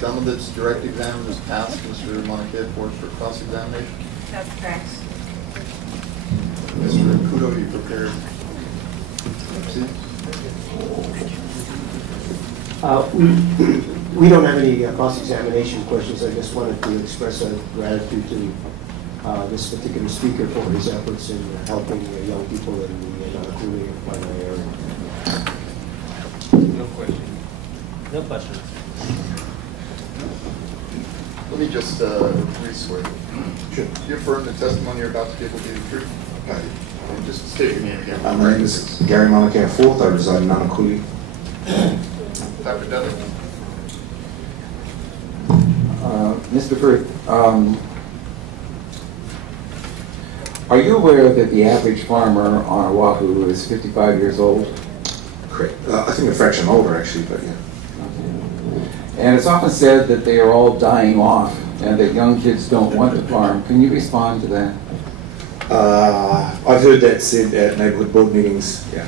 done with its direct exam and has passed Mr. Maka for cross-examination? That's correct. Mr. Kudo, you prepared? Proceed. We don't have any cross-examination questions. I just wanted to express our gratitude to this particular speaker for his efforts in helping young people in the LUC Hoopili area. No questions. No questions. Let me just re-swear. Sure. Do you affirm the testimony you're about to give will be the truth? Okay. And just state your name again. My name is Gary Mamaka IV. I reside in Nanakuli. Dr. Dudley? Mr. Firth, are you aware that the average farmer on Oahu is 55 years old? Correct. I think a fraction older, actually, but yeah. And it's often said that they are all dying off and that young kids don't want to farm. Can you respond to that? I've heard that said at neighborhood board meetings. Yeah.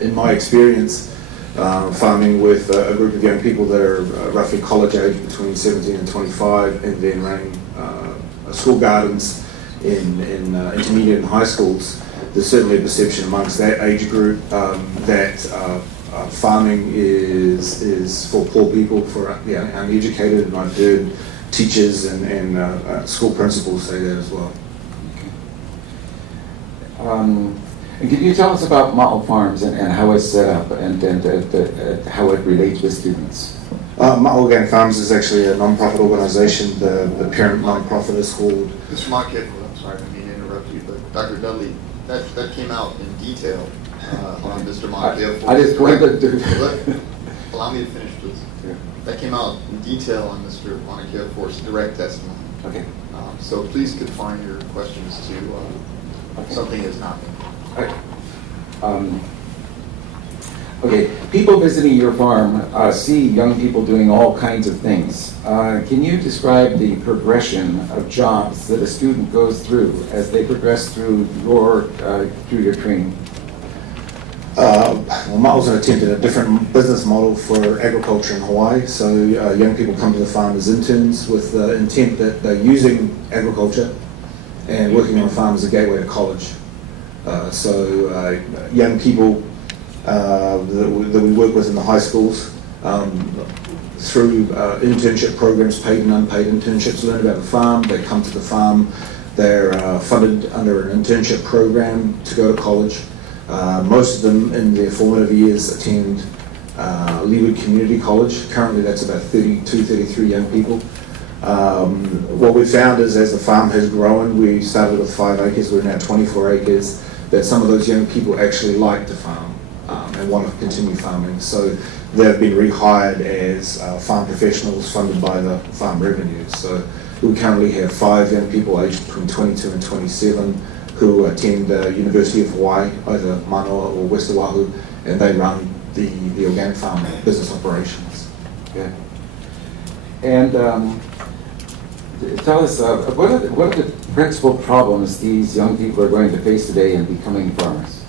In my experience, farming with a group of young people that are roughly college age, between 17 and 25, and then running school gardens in intermediate and high schools, there's certainly a perception amongst that age group that farming is for poor people, for uneducated, and I've heard teachers and school principals say that as well. And can you tell us about Ma'o Farms and how it's set up and how it relates with students? Ma'o Organic Farms is actually a non-profit organization. The parent non-profit is called... Mr. Maka, I'm sorry, I didn't mean to interrupt you, but Dr. Dudley, that came out in detail on Mr. Maka. I just wanted to... Allow me to finish, please. Yeah. That came out in detail on Mr. Maka for's direct testimony. Okay. So please confine your questions to something that's not. Okay, people visiting your farm see young people doing all kinds of things. Can you describe the progression of jobs that a student goes through as they progress through your training? Ma'o's attempted a different business model for agriculture in Hawaii. So young people come to the farm as interns with the intent that they're using agriculture and working on the farm as a gateway to college. So young people that we work with in the high schools through internship programs, paid and unpaid internships, learn about the farm. They come to the farm. They're funded under an internship program to go to college. Most of them in their formative years attend LUC Community College. Currently that's about 32, 33 young people. What we found is as the farm has grown, we started with 5 acres, we're now 24 acres, that some of those young people actually like to farm and want to continue farming. So they've been rehired as farm professionals funded by the farm revenues. So we currently have 5 young people aged between 22 and 27 who attend the University of Hawaii, either Manoa or West Oahu, and they run the organic farm business operations. Okay. And tell us, what are the principal problems these young people are going to face today in becoming farmers?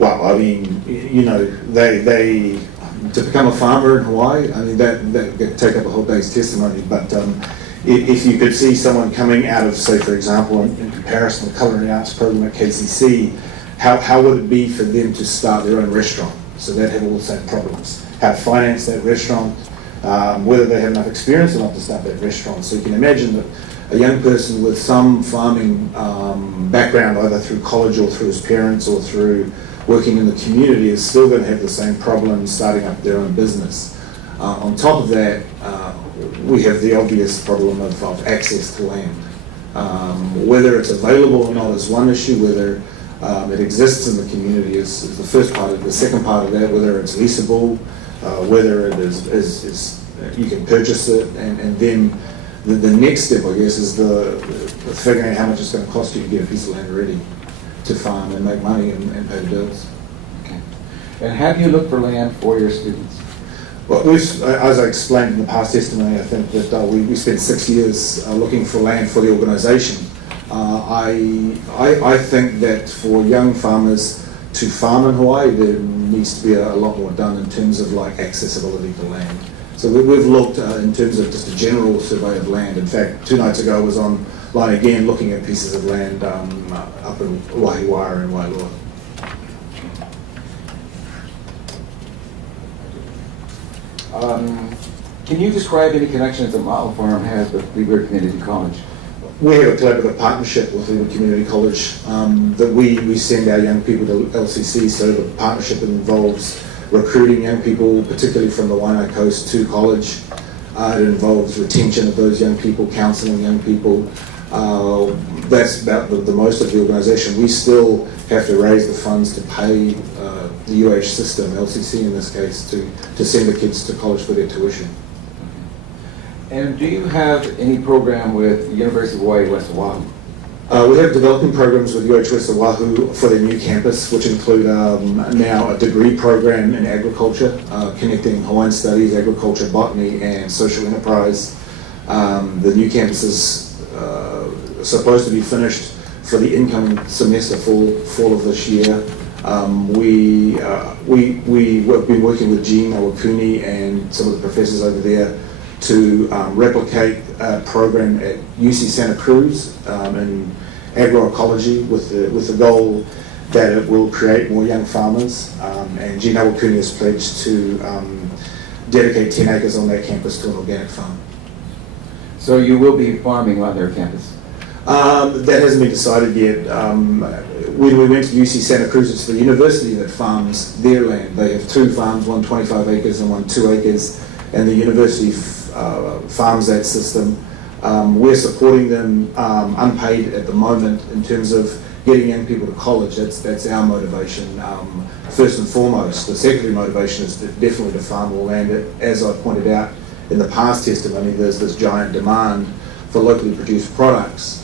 Well, I mean, you know, they to become a farmer in Hawaii, I mean, that could take up a whole day's testimony, but if you could see someone coming out of, say, for example, in comparison to the culinary arts program at KCC, how would it be for them to start their own restaurant? So they'd have all the same problems. How to finance that restaurant, whether they have enough experience or not to start that restaurant. So you can imagine that a young person with some farming background, either through college or through his parents or through working in the community, is still going to have the same problems starting up their own business. On top of that, we have the obvious problem of access to land. Whether it's available or not is one issue, whether it exists in the community is the first part of it. The second part of that, whether it's leasable, whether it is you can purchase it, and then the next step, I guess, is the figuring out how much it's going to cost you to get a piece of land ready to farm and make money and pay the bills. Okay. And have you looked for land for your students? Well, as I explained in the past testimony, I think that we spent 6 years looking for land for the organisation. I think that for young farmers to farm in Hawaii, there needs to be a lot more done in terms of like accessibility to land. So So we've looked in terms of just a general survey of land. In fact, 2 nights ago I was online again looking at pieces of land up in Wahiwara and Wailua. Can you describe any connections that Ma'o Farm has with Leeward Community College? We have a collaborative partnership with Leeward Community College that we send our young people to LCC. So the partnership involves recruiting young people, particularly from the Waianae Coast, to college. It involves retention of those young people, counselling young people. That's about the most of the organisation. We still have to raise the funds to pay the UH system, LCC in this case, to send the kids to college for their tuition. And do you have any program with the University of Hawaii West Oahu? We have developing programs with UH West Oahu for their new campus, which include now a degree program in agriculture, connecting Hawaiian studies, agriculture, botany, and social enterprise. The new campus is supposed to be finished for the incoming semester, fall of this year. We've been working with Jean Awakuni and some of the professors over there to replicate a program at UC Santa Cruz in agroecology with the goal that it will create more young farmers. And Jean Awakuni has pledged to dedicate 10 acres on that campus to an organic farm. So you will be farming on their campus? That hasn't been decided yet. When we went to UC Santa Cruz, it's the university that farms their land. They have 2 farms, one 25 acres and one 2 acres, and the university farms that system. We're supporting them unpaid at the moment in terms of getting young people to college. That's our motivation, first and foremost. The secondary motivation is definitely to farm more land. As I pointed out in the past testimony, there's this giant demand for locally produced products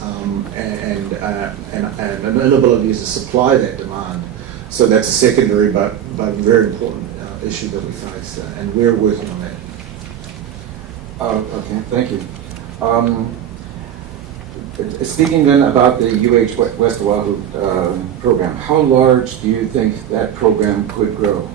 and an inability to supply that demand. So that's a secondary but very important issue that we face, and we're working on that. Okay, thank you. Speaking then about the UH West Oahu program, how large do you think that program could grow?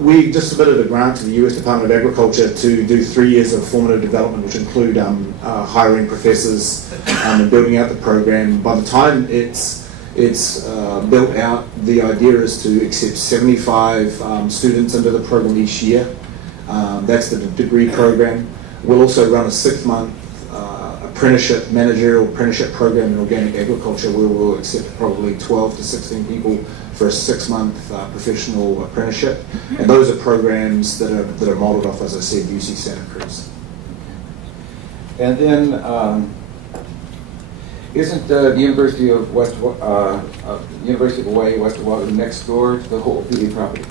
We just submitted a grant to the US Department of Agriculture to do 3 years of formative development, which include hiring professors and building out the program. By the time it's built out, the idea is to accept 75 students into the program each year. That's the degree program. We'll also run a 6-month apprenticeship, managerial apprenticeship program in organic agriculture, where we'll accept probably 12 to 16 people for a 6-month professional apprenticeship. And those are programs that are modeled off, as I said, UC Santa Cruz. And then, isn't the University of University of Hawaii West Oahu next door to the Ho'opili property?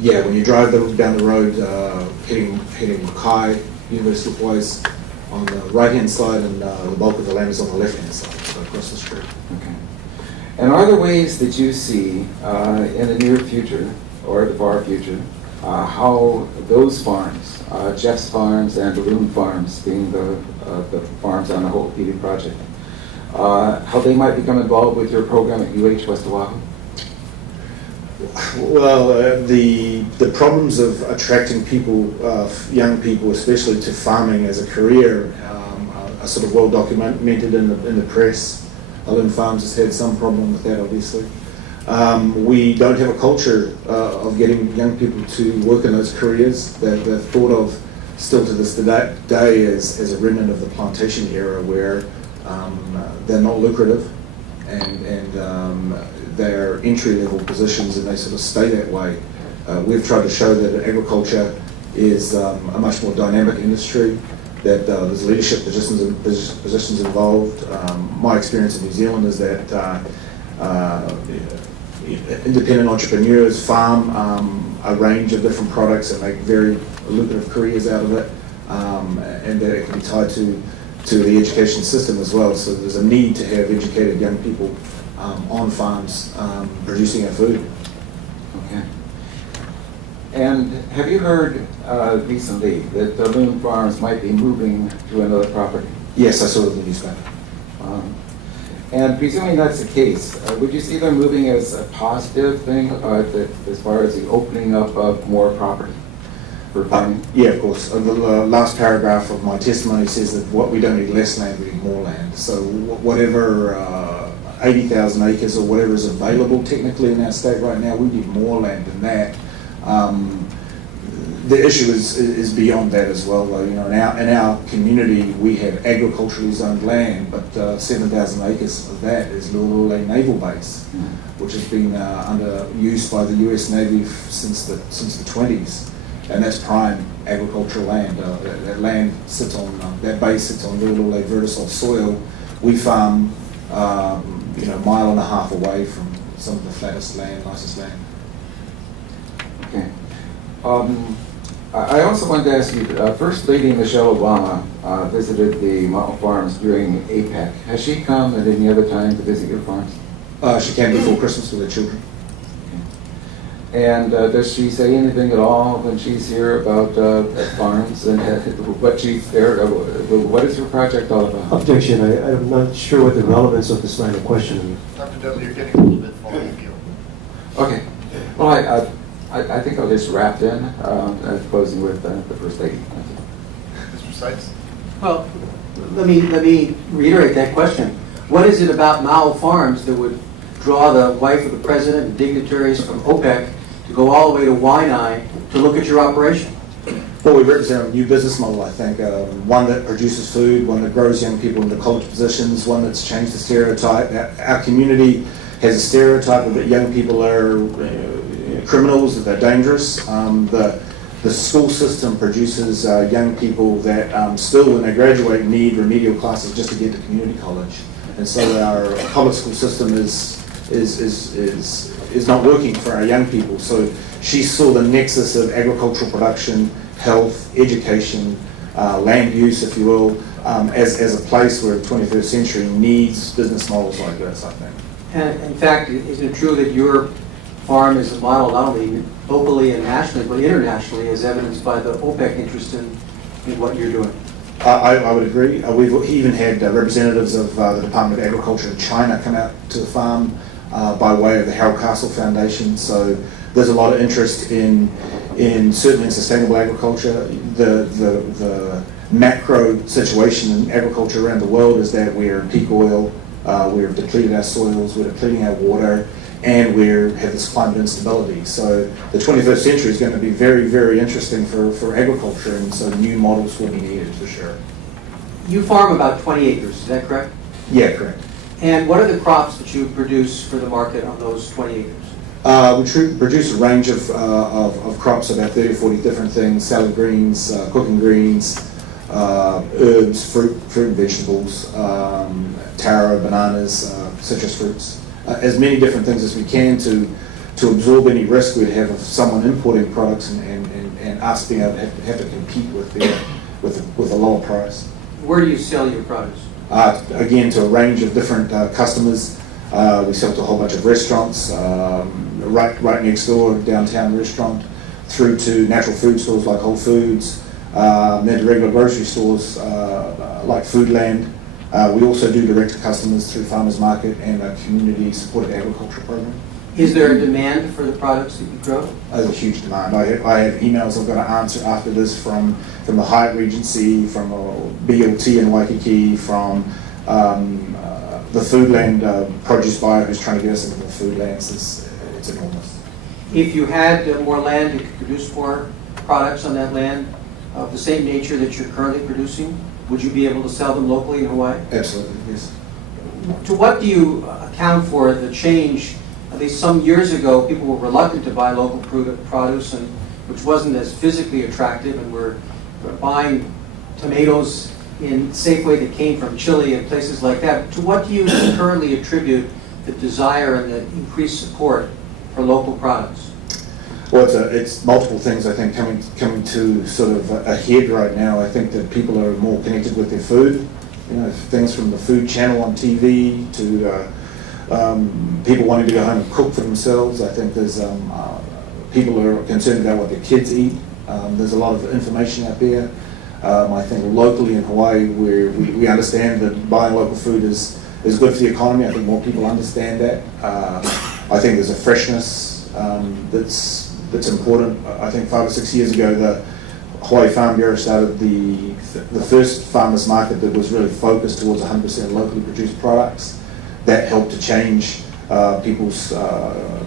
Yeah, when you drive down the road, heading Makai, University of Hawaii's on the right-hand side, and the bulk of the land is on the left-hand side, so across the street. Okay. And are there ways that you see in the near future, or the far future, how those farms, Jeff's Farms and Balloon Farms, being the farms on the Ho'opili project, how they might become involved with your program at UH West Oahu? Well, the problems of attracting people, young people especially, to farming as a career are sort of well documented in the press. Balloon Farms has had some problem with that, obviously. We don't have a culture of getting young people to work in those careers. They're thought of still to this day as a remnant of the plantation era, where they're not lucrative and they're entry-level positions, and they sort of stay that way. We've tried to show that agriculture is a much more dynamic industry, that there's leadership positions involved. My experience in New Zealand is that independent entrepreneurs farm a range of different products and make very lucrative careers out of it, and that it can be tied to the education system as well. So there's a need to have educated young people on farms producing our food. Okay. And have you heard recently that the Balloon Farms might be moving to another property? Yes, I saw it in the newspaper. And presuming that's the case, would you see them moving as a positive thing as far as the opening up of more property? for farming? Yeah, of course. The last paragraph of my testimony says that we don't need less land, we need more land. So whatever 80,000 acres or whatever is available technically in our state right now, we need more land than that. The issue is beyond that as well, though. You know, in our community, we have agriculturally zoned land, but 7,000 acres of that is Lu'ulule Naval Base, which has been under use by the U.S. Navy since the 20s, and that's prime agricultural land. That land sits on that base sits on Lu'ulule vertisol soil. We farm, a mile and a half away from some of the flattest land, nicest land. Okay. I also wanted to ask you, First Lady Michelle Obama visited the Ma'o farms during APEC. Has she come at any other time to visit your farms? She came before Christmas with her children. And does she say anything at all when she's here about farms and what she's there? What is her project all about? Objection. I'm not sure what the relevance of this line of questioning. Dr. Dudley, you're getting a little bit far afield. Okay. Well, I think I'll just wrap in, closing with the First Lady. Mr. Seitz? Well, let me reiterate that question. What is it about Ma'o Farms that would draw the wife of the president and dignitaries from OPEC to go all the way to Waianae to look at your operation? Well, we represent a new business model, I think. One that produces food, one that grows young people into college positions, one that's changed the stereotype. Our community has a stereotype that young people are criminals, that they're dangerous. The school system produces young people that still, when they graduate, need remedial classes just to get to community college. And so our public school system is not working for our young people. So she saw the nexus of agricultural production, health, education, land use, if you will, as a place where the 21st century needs business models like this, I think. And in fact, isn't it true that your farm is a model not only locally and nationally, but internationally, as evidenced by the OPEC interest in what you're doing? I would agree. We've even had representatives of the Department of Agriculture in China come out to the farm by way of the Harold Castle Foundation. So there's a lot of interest in certainly in sustainable agriculture. The macro situation in agriculture around the world is that we're in peak oil, we've depleted our soils, we're depleting our water, and we have this climate instability. So the 21st century is going to be very, very interesting for agriculture, and so new models will be needed for sure. You farm about 20 acres, is that correct? Yeah, correct. And what are the crops that you produce for the market on those 20 acres? We produce a range of crops, about 30 or 40 different things: salad greens, cooking greens, herbs, fruit and vegetables, taro, bananas, citrus fruits. As many different things as we can to absorb any risk we'd have of someone importing products and us being able to have to compete with a lower price. Where do you sell your produce? Again, to a range of different customers. We sell to a whole bunch of restaurants, right next door, downtown restaurant, through to natural food stores like Whole Foods, then to regular grocery stores like Foodland. We also do direct to customers through Farmers Market and a community-supported agriculture program. Is there a demand for the products that you grow? There's a huge demand. I have emails I've got to answer after this from the Hyatt Regency, from BLT in Waikiki, from the Foodland produce buyer who's trying to get us into the Foodlands. It's enormous. If you had more land, you could produce more products on that land of the same nature that you're currently producing. Would you be able to sell them locally in Hawaii? Absolutely, yes. To what do you account for the change? At least some years ago, people were reluctant to buy local produce, which wasn't as physically attractive, and were buying tomatoes in Safeway that came from Chile and places like that. To what do you currently attribute the desire and the increased support for local products? Well, it's multiple things, I think, coming to sort of a head right now. I think that people are more connected with their food. You know, things from the Food Channel on TV to people wanting to go home and cook for themselves. I think there's people are concerned about what their kids eat. There's a lot of information out there. I think locally in Hawaii, we understand that buying local food is good for the economy. I think more people understand that. I think there's a freshness that's important. I think 5 or 6 years ago, Hawaii Farm Bureau started the first farmers market that was really focused towards 100% locally produced products. That helped to change people's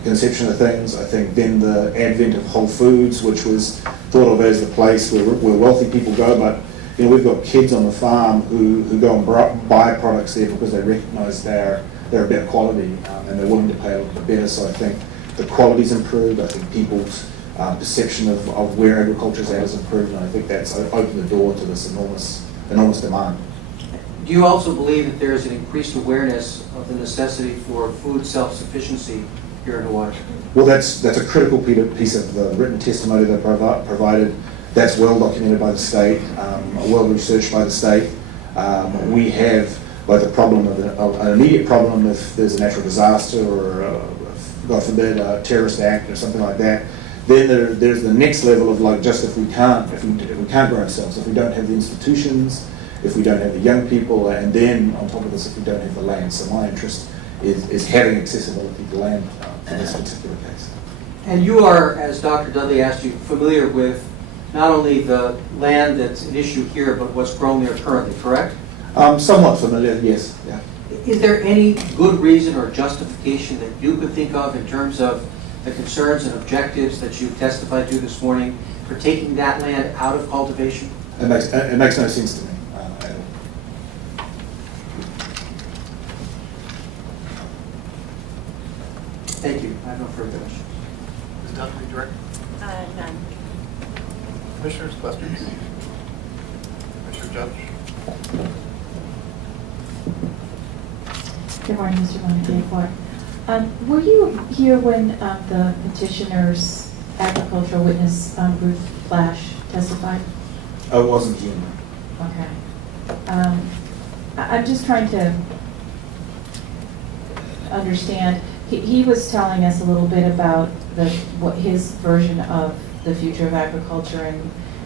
conception of things. I think then the advent of Whole Foods, which was thought of as the place where wealthy people go, but we've got kids on the farm who go and buy products there because they recognise they're a better quality and they're willing to pay a little bit better. So I think the quality's improved. I think people's perception of where agriculture is at has improved, and I think that's opened the door to this enormous demand. Do you also believe that there is an increased awareness of the necessity for food self-sufficiency here in Hawaii? Well, that's a critical piece of the written testimony they provided. That's well documented by the state, well researched by the state. We have both a problem of an immediate problem if there's a natural disaster or, God forbid, a terrorist act or something like that. Then there's the next level of like just if we can't grow ourselves, if we don't have the institutions, if we don't have the young people, and then on top of this, if we don't have the land. So my interest is having accessibility to land for this particular case. And you are, as Dr. Dudley asked you, familiar with not only the land that's an issue here, but what's grown there currently, correct? Somewhat familiar, yes. Yeah. Is there any good reason or justification that you could think of in terms of the concerns and objectives that you testified to this morning for taking that land out of cultivation? It makes no sense to me. Thank you. I have no further questions. Ms. Dudley, Director? None. Commissioners, questions? Commissioner Judge? Good morning, Mr. Montefiore. Were you here when the petitioner's agricultural witness, Ruth Flash, testified? I wasn't here. Okay. I'm just trying to understand. He was telling us a little bit about what his version of the future of agriculture,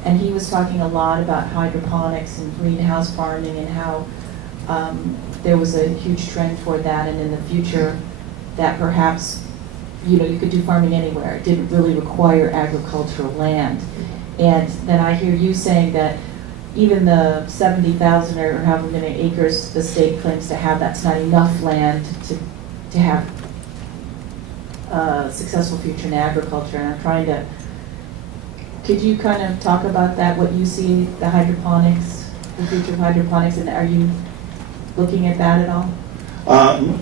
and he was talking a lot about hydroponics and greenhouse farming and how there was a huge trend toward that, and in the future that perhaps you could do farming anywhere. It didn't really require agricultural land. And then I hear you saying that even the 70,000 or however many acres the state claims to have, that's not enough land to have a successful future in agriculture. And I'm trying to, could you kind of talk about that, what you see, the hydroponics, the future of hydroponics, and are you looking at that at all?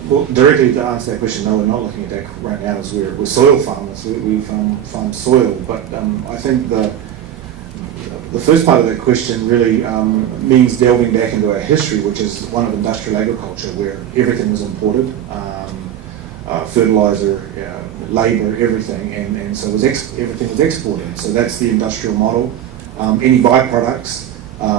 Well, directly to answer that question, no, we're not looking at that right now. As we're soil farmers, we farm soil. But I think the first part of that question really means delving back into our history, which is one of industrial agriculture, where everything was imported, fertilizer, labour, everything, and so everything was exported. So that's the industrial model. Any byproducts,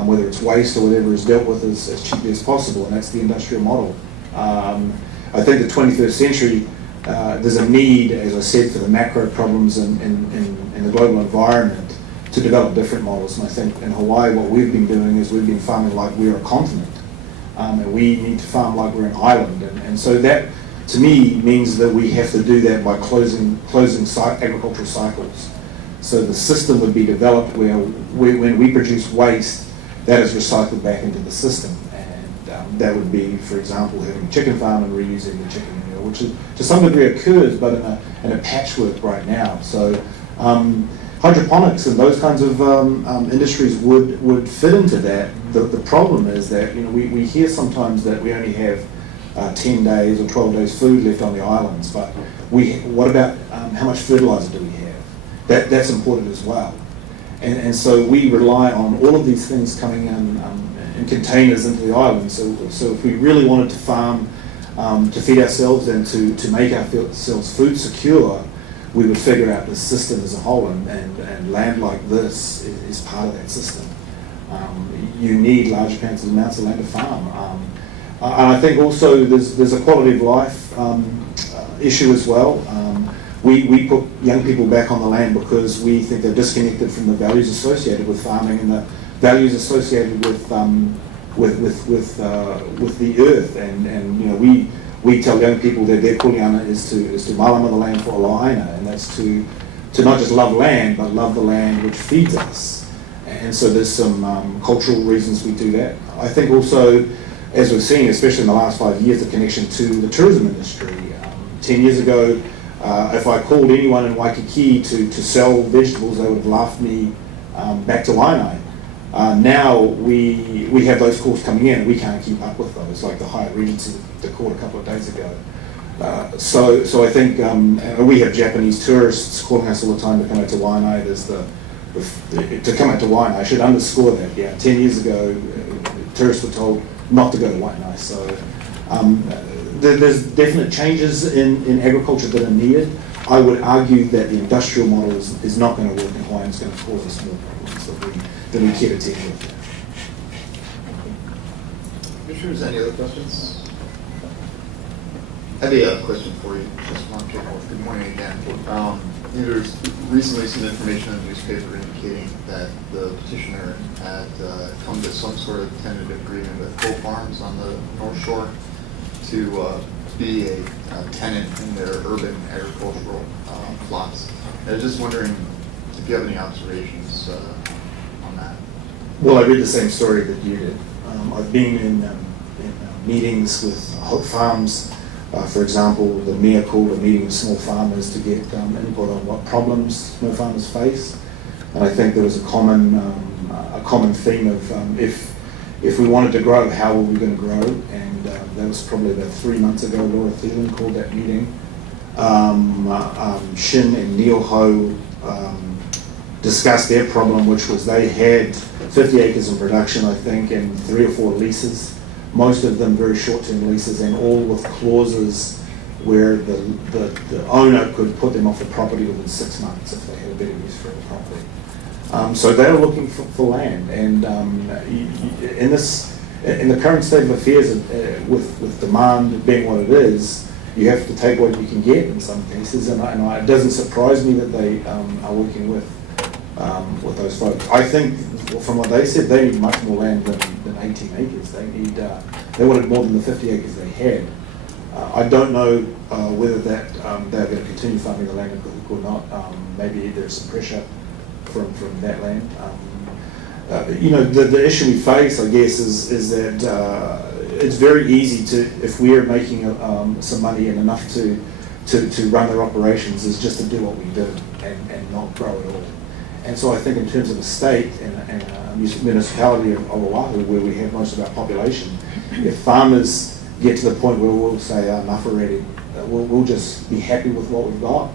whether it's waste or whatever, is dealt with as cheaply as possible, and that's the industrial model. I think the 21st century, there's a need, as I said, for the macro problems in the global environment to develop different models. And I think in Hawaii, what we've been doing is we've been farming like we're a continent, and we need to farm like we're an island. And so that, to me, means that we have to do that by closing agricultural cycles. So the system would be developed where when we produce waste, that is recycled back into the system. That would be, for example, having a chicken farm and reusing the chicken manure, which to some degree occurs, but in a patchwork right now. So hydroponics and those kinds of industries would fit into that. The problem is that we hear sometimes that we only have 10 days or 12 days food left on the islands, but what about how much fertilizer do we have? That's important as well. And so we rely on all of these things coming in containers into the island. So if we really wanted to farm to feed ourselves and to make ourselves food secure, we would figure out the system as a whole, and land like this is part of that system. You need large amounts of land to farm. And I think also there's a quality of life issue as well. We put young people back on the land because we think they're disconnected from the values associated with farming and the values associated with the earth. And we tell young people that their kuleana is to malama the land for a lahaina, and that's to not just love land, but love the land which feeds us. And so there's some cultural reasons we do that. I think also, as we've seen, especially in the last 5 years, the connection to the tourism industry. 10 years ago, if I called anyone in Waikiki to sell vegetables, they would have laughed me back to Waianae. Now we have those calls coming in, and we can't keep up with those, like the Hyatt Regency that called a couple of days ago. So I think we have Japanese tourists calling us all the time to come out to Waianae. To come out to Waianae, I should underscore that. Yeah, 10 years ago, tourists were told not to go to Waianae. So there's definite changes in agriculture that are needed. I would argue that the industrial model is not going to work in Hawaii and it's going to cause us more problems that we care to deal with. Commissioners, any other questions? I have a question for you. Just want to kick off. Good morning again. There's recently some information in the newspaper indicating that the petitioner had come to some sort of tentative agreement with Full Farms on the North Shore to be a tenant in their urban agricultural plots. I was just wondering if you have any observations on that. Well, I read the same story that you did. I've been in meetings with Hope Farms. For example, the mayor called a meeting with small farmers to get input on what problems small farmers face. And I think there was a common theme of if we wanted to grow, how were we going to grow? And that was probably about 3 months ago. Laura Thielen called that meeting. Shin and Neil Ho discussed their problem, which was they had 50 acres in production, I think, and 3 or 4 leases. Most of them very short-term leases, and all with clauses where the owner could put them off the property within 6 months if they had a better use for the property. So they were looking for land, and in the current state of affairs, with demand being what it is, you have to take what you can get in some cases, and it doesn't surprise me that they are working with those folks. I think from what they said, they need much more land than 18 acres. They wanted more than the 50 acres they had. I don't know whether that they're going to continue farming the land or not. Maybe there's some pressure from that land. The issue we face, I guess, is that it's very easy to, if we are making some money and enough to run their operations, is just to do what we do and not grow at all. And so I think in terms of a state and a municipality of Oahu, where we have most of our population, if farmers get to the point where we'll say enough already, we'll just be happy with what we've got.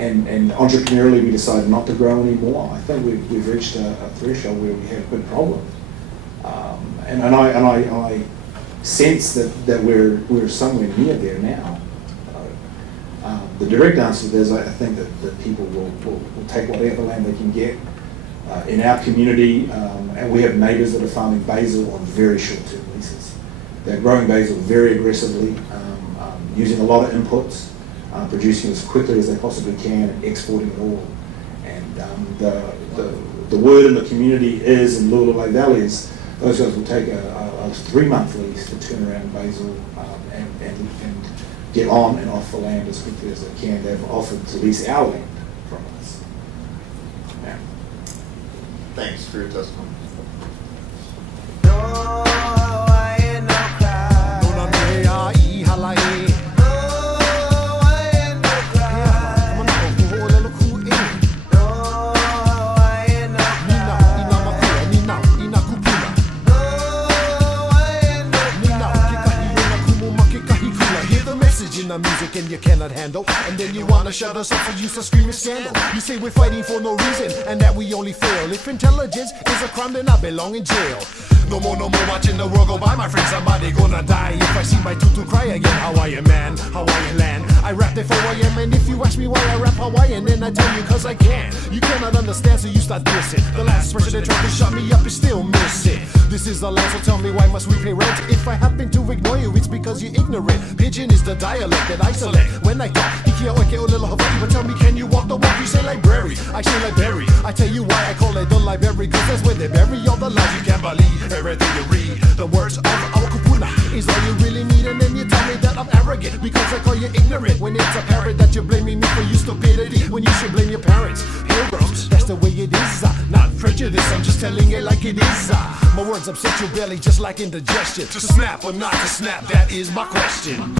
And entrepreneurially, we decided not to grow anymore. I think we've reached a threshold where we have a big problem. And I sense that we're somewhere near there now. The direct answer is I think that people will take whatever land they can get. In our community, and we have neighbours that are farming basil on very short-term leases. They're growing basil very aggressively, using a lot of inputs, producing as quickly as they possibly can, and exporting it all. And the word in the community is, in Lululai Valley, is those guys will take a 3-month lease to turn around basil and get on and off the land as quickly as they can. They've offered to lease our land from us. Yeah. Thanks for your testimony. Music and you cannot handle, and then you wanna shut us up so you start screaming scandal. You say we're fighting for no reason and that we only fail. If intelligence is a crime, then I belong in jail. No more watching the world go by, my friend. Somebody gonna die if I see my tutu cry again. Hawaiian man, Hawaiian land. I rap there for YM, and if you ask me why I rap Hawaiian, then I tell you cause I can. You cannot understand, so you start dissing. The last person that tried to shut me up is still missing. This is the land, so tell me why must we pay rent? If I happen to ignore you, it's because you're ignorant. Pidgin is the dialect that I select when I talk. Ikia oike o little Hawaii, but tell me, can you walk the walk? You say library, I say library. I tell you why I call it the library, cause that's where they bury all the lies you can't believe. Everything you read, the words of our kupuna is all you really need, and then you tell me that I'm arrogant because I call you ignorant. When it's apparent that you're blaming me for your stupidity, when you should blame your parents. Pilgrims, that's the way it is, not prejudice, I'm just telling it like it is. My words upset your belly just like indigestion. To snap or not to snap, that is my question.